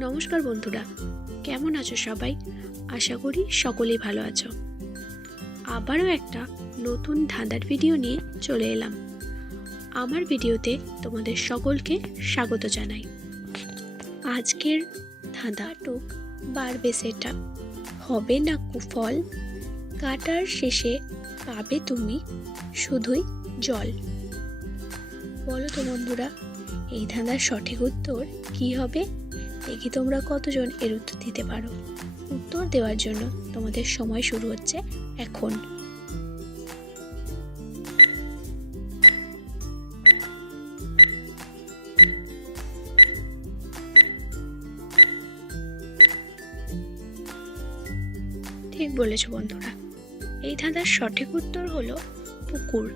নমস্কার বন্ধুরা, কেমন আছো সবাই? আশা করি সকলেই ভালো আছো। আবারও একটা নতুন ধাঁধার ভিডিও নিয়ে চলে এলাম। আমার ভিডিওতে তোমাদের সকলকে স্বাগত জানাই। আজকের ধাঁধা টুক বাড়বে সেটা, হবে না কুফল, কাটার শেষে পাবে তুমি শুধুই জল। বলো তো বন্ধুরা, এই ধাঁধার সঠিক উত্তর কি হবে? দেখি তোমরা কতজন এর উত্তর দিতে পারো। উত্তর দেওয়ার জন্য তোমাদের সময় শুরু হচ্ছে এখন। ঠিক বলেছ বন্ধুরা, এই ধাঁধার সঠিক উত্তর হলো পুকুর।